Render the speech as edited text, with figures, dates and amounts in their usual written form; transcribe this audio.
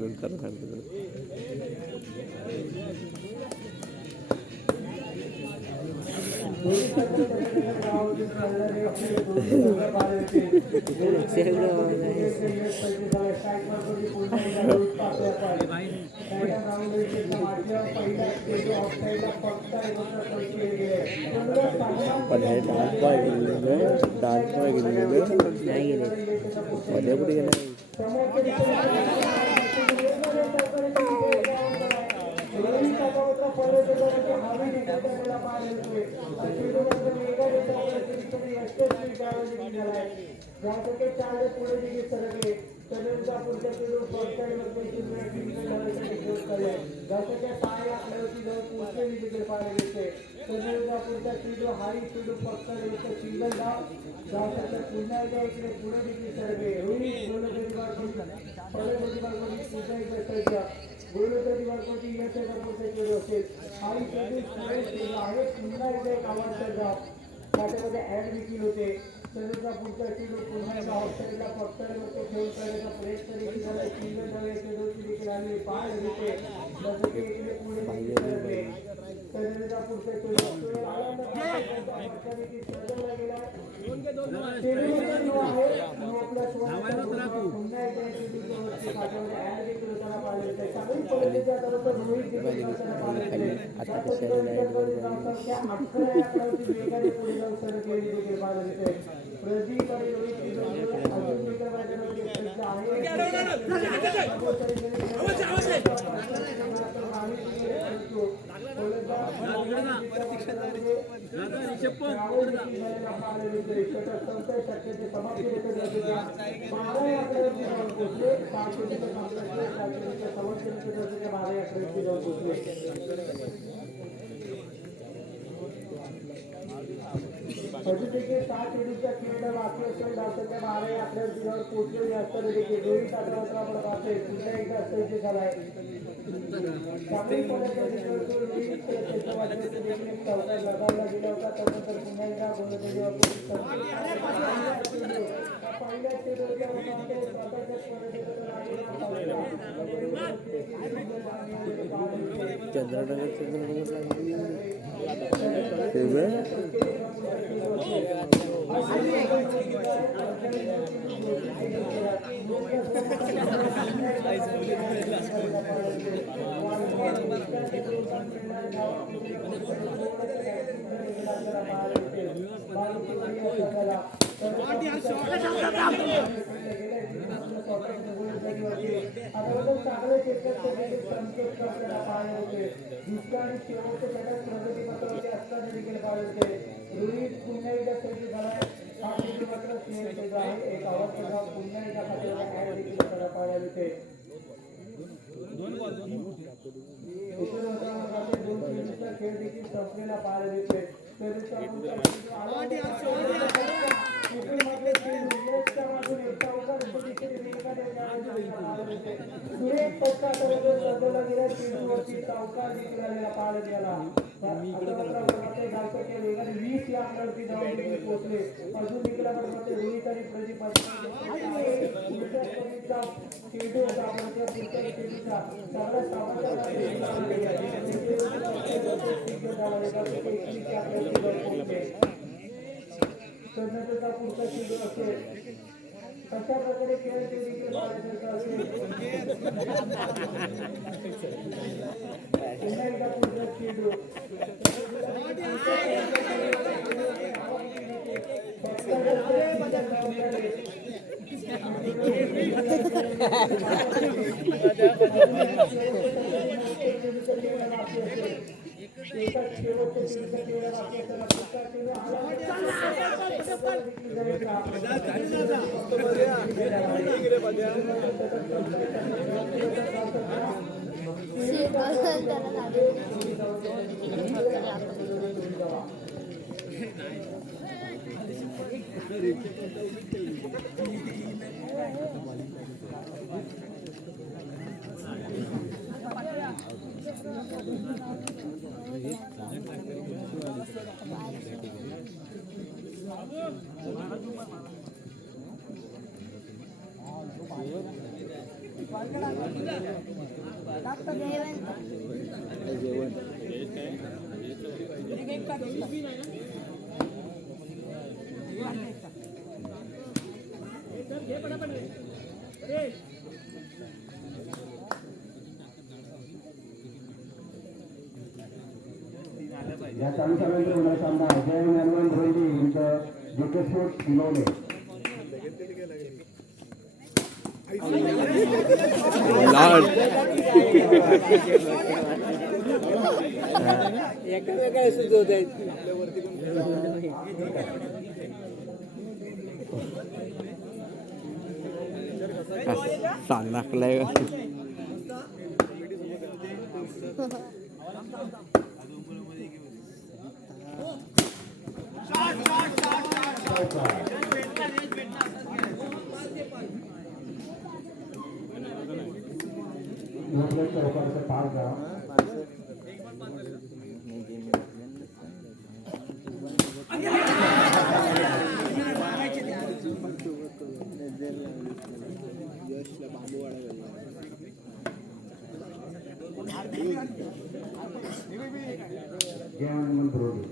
नंतर सांगतो. पण हे डान्स गेलेलं नाही गेले मध्ये कुठे गेलं नाही. त्याच्यामध्ये ऍड देखील होते. तनुजा पुढचा चेंडू पुन्हा एकदा ऑफसाईडला फक्त खेळून करण्याचा प्रयत्न देखील झाला. सिंगल झाले चेंडूची देखील आली पाय घेते जसं की इकडे पुढे सरकले. तनुजा पुढचा चेंडू अजून देखील 7 चेंडूचा खेळ बाकी असेल. डावसंख्या 12 आपल्या दिवसावर पोहोचलेली असताना देखील रोहित आठवडा आपण पाहतोय पुन्हा एकदा असायचे झालाय. चांगली पडत रोहित त्याच्या वाटण्याचं देखील एक चौकार लगावला गेला होता. त्यानंतर पुन्हा एकदा गोलंदाजीवर पहिल्या चेंडूच्या रोहित पुन्हा एकदा सैनी झालाय. हा चेंडू मात्र स्नेहल आहे. एक आवडता पुन्हा एकदा खात्याला देखील पाहायला मिळते. खेळ देखील संपलेला पाहायला मिळते. चौकार देखील आलेला पाहायला मिळाला. 20 या आकड्यावरती धाव पोहोचले. अजून निकला बरोबर रोहित आणि प्रदीप चेंडू होता आपण त्या पुढच्या चेंडूचा सगळ्या कर्नाटकचा पुढचा चेंडू असेल. अशा प्रकारे खेळ देखील पुन्हा एकदा पुढचा चेंडू जेवण या चालू सामन्याचा होणार सामना जय हनुमान धोंडी विरुद्ध जेके स्पोर्ट्स शिलोले. लाड एकामेकाला सुचवत आहेत. सांगलाय चौकाचा पार करा. जय हनुमान धोंडी.